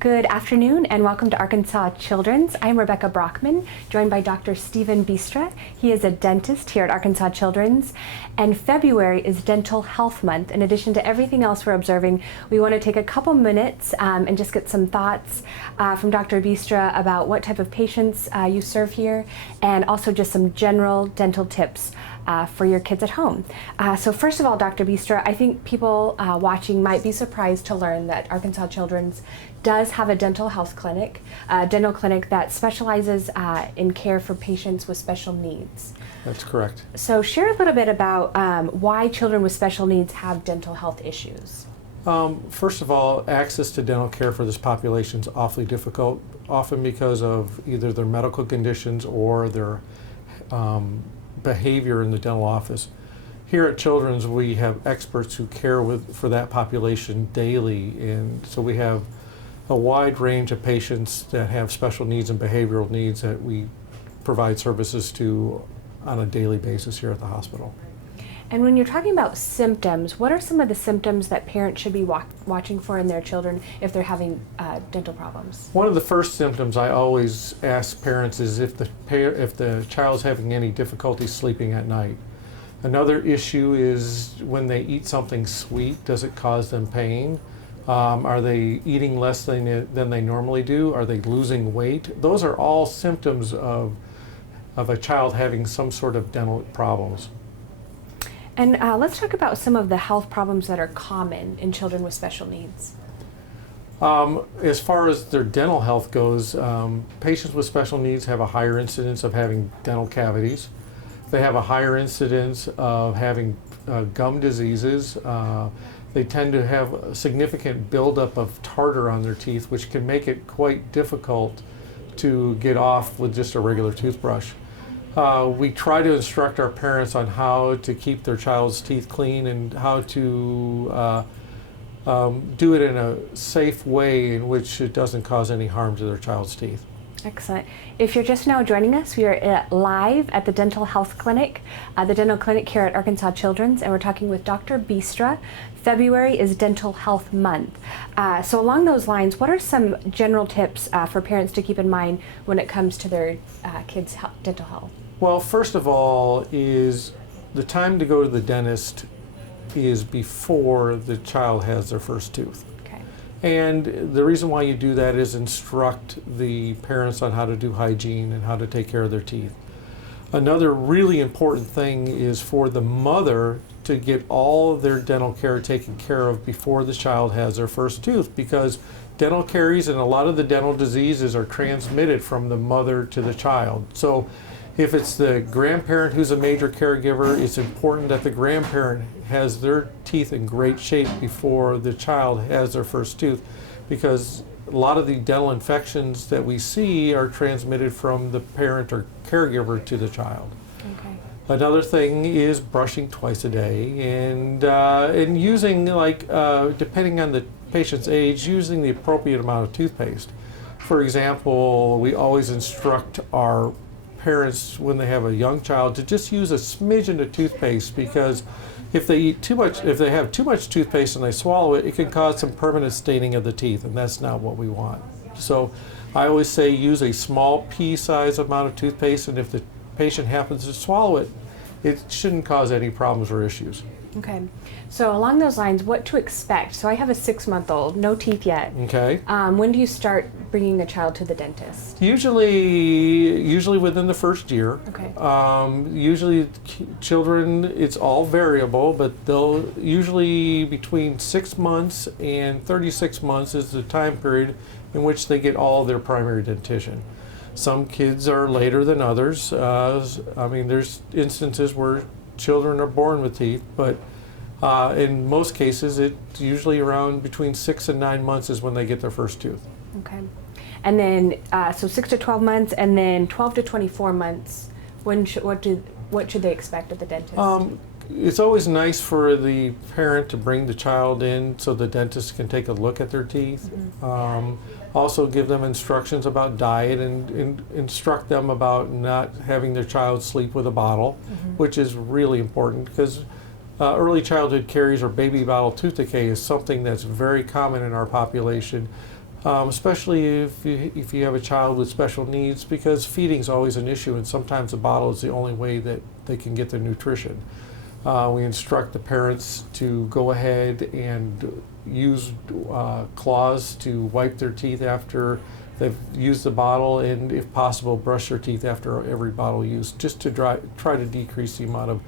Good afternoon and welcome to Arkansas Children's. I'm Rebecca Brockman, joined by Dr. Stephen Beestra. He is a dentist here at Arkansas Children's, and February is Dental Health Month. In addition to everything else we're observing, we want to take a couple minutes and just get some thoughts from Dr. Beestra about what type of patients you serve here, and also just some general dental tips for your kids at home. So first of all, Dr. Beestra, I think people watching might be surprised to learn that Arkansas Children's does have a dental health clinic, a dental clinic that specializes in care for patients with special needs. That's correct. So share a little bit about why children with special needs have dental health issues. First of all, access to dental care for this population is awfully difficult, often because of either their medical conditions or their behavior in the dental office. Here at Children's, we have experts who care for that population daily, and so we have a wide range of patients that have special needs and behavioral needs that we provide services to on a daily basis here at the hospital. And when you're talking about symptoms, what are some of the symptoms that parents should be watching for in their children if they're having dental problems? One of the first symptoms I always ask parents is if the child's having any difficulty sleeping at night. Another issue is when they eat something sweet, does it cause them pain? Are they eating less than they normally do? Are they losing weight? Those are all symptoms of a child having some sort of dental problems. And let's talk about some of the health problems that are common in children with special needs. As far as their dental health goes, patients with special needs have a higher incidence of having dental cavities. They have a higher incidence of having gum diseases. They tend to have a significant buildup of tartar on their teeth, which can make it quite difficult to get off with just a regular toothbrush. We try to instruct our parents on how to keep their child's teeth clean and how to do it in a safe way in which it doesn't cause any harm to their child's teeth. Excellent. If you're just now joining us, we are live at the Dental Health Clinic, the dental clinic here at Arkansas Children's, and we're talking with Dr. Beestra. February is Dental Health Month. So along those lines, what are some general tips for parents to keep in mind when it comes to their kids' dental health? Well, first of all, is the time to go to the dentist is before the child has their first tooth. And the reason why you do that is instruct the parents on how to do hygiene and how to take care of their teeth. Another really important thing is for the mother to get all of their dental care taken care of before the child has their first tooth, because dental caries and a lot of the dental diseases are transmitted from the mother to the child. So if it's the grandparent who's a major caregiver, it's important that the grandparent has their teeth in great shape before the child has their first tooth, because a lot of the dental infections that we see are transmitted from the parent or caregiver to the child. Okay. Another thing is brushing twice a day and using, depending on the patient's age, using the appropriate amount of toothpaste. For example, we always instruct our parents when they have a young child to just use a smidgen of toothpaste, because if they have too much toothpaste and they swallow it, it can cause some permanent staining of the teeth, and that's not what we want. So I always say use a small pea-sized amount of toothpaste, and if the patient happens to swallow it, it shouldn't cause any problems or issues. Okay. So along those lines, what to expect? So I have a 6-month-old, no teeth yet. Okay. When do you start bringing the child to the dentist? Usually within the first year. Okay. Usually children, it's all variable, but they'll usually between 6 months and 36 months is the time period in which they get all their primary dentition. Some kids are later than others. There's instances where children are born with teeth, but in most cases, it's usually around between 6 and 9 months is when they get their first tooth. Okay. And then, so 6 to 12 months, and then 12 to 24 months, what should they expect at the dentist? It's always nice for the parent to bring the child in so the dentist can take a look at their teeth. Mm-hmm. Also give them instructions about diet and instruct them about not having their child sleep with a bottle, mm-hmm. which is really important, because early childhood caries or baby bottle tooth decay is something that's very common in our population. especially if you have a child with special needs, because feeding is always an issue, and sometimes a bottle is the only way that they can get their nutrition. We instruct the parents to go ahead and use cloths to wipe their teeth after they've used the bottle, and if possible, brush their teeth after every bottle used, just to try to decrease the amount of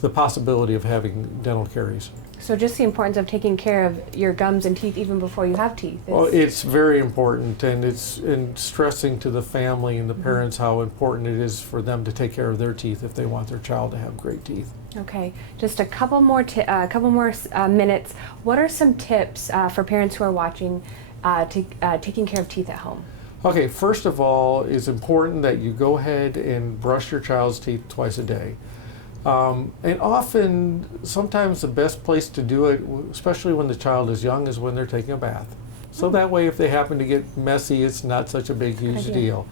the possibility of having dental caries. So just the importance of taking care of your gums and teeth even before you have teeth. Well, it's very important, and it's stressing to the family and the parents how important it is for them to take care of their teeth if they want their child to have great teeth. Okay, just a couple more minutes. What are some tips for parents who are watching taking care of teeth at home? Okay, first of all, it's important that you go ahead and brush your child's teeth twice a day. And often, sometimes the best place to do it, especially when the child is young, is when they're taking a bath. So that way, if they happen to get messy, it's not such a huge deal.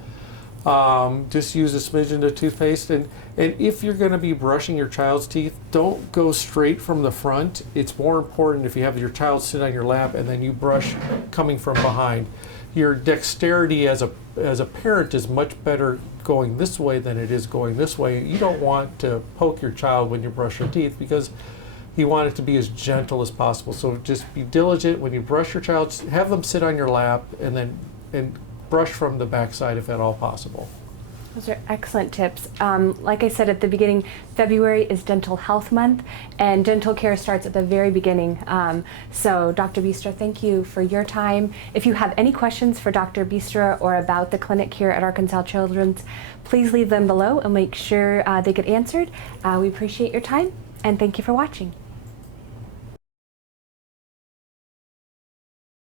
Just use a smidgen of toothpaste. And if you're going to be brushing your child's teeth, don't go straight from the front. It's more important if you have your child sit on your lap and then you brush coming from behind. Your dexterity as a parent is much better going this way than it is going this way. You don't want to poke your child when you brush your teeth, because you want it to be as gentle as possible. So just be diligent when you brush your child. Have them sit on your lap and brush from the backside if at all possible. Those are excellent tips. Like I said at the beginning, February is Dental Health Month, and dental care starts at the very beginning. So Dr. Beestra, thank you for your time. If you have any questions for Dr. Beestra or about the clinic here at Arkansas Children's, please leave them below and make sure they get answered. We appreciate your time, and thank you for watching.